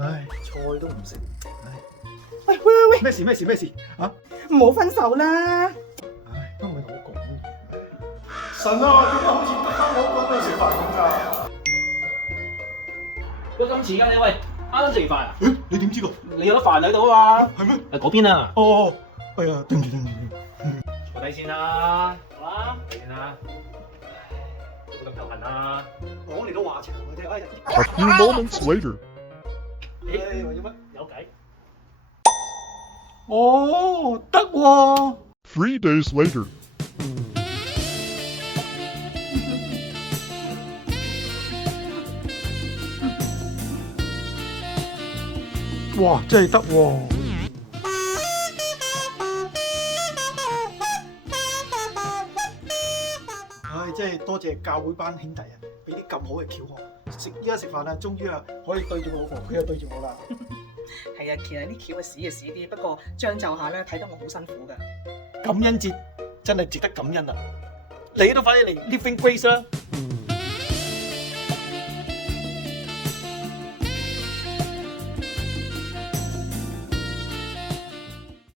唉，菜都唔食。喂喂喂喂，咩事咩事咩事啊？唔好分手啦！唉，都唔係同我講嘢。神啊，點解好似得翻我一個人食飯咁㗎？乜咁遲㗎你？喂，啱啱食完飯啊？你點知㗎？你有得飯喺度啊嘛？係咩？喺嗰邊啊！哦，哎呀，對唔住對唔住。坐低先啦，好啦，嚟先啦。唔好咁頭痕啦。講嚟都話長嘅啫。哎呀， A few moments later. 唉，為咗乜？有計？哦，得喎。 3 days later. 哇，真係得喎！唉，真係多謝教會班兄弟啊，俾啲咁好嘅橋我。依家食飯啦，終於啊可以對住我老婆，佢又對住我啦。係啊，其實啲橋啊屎就屎啲，不過將就下咧，睇得我好辛苦㗎。感恩節真係值得感恩啊！你都快啲嚟 Living Grace 啦！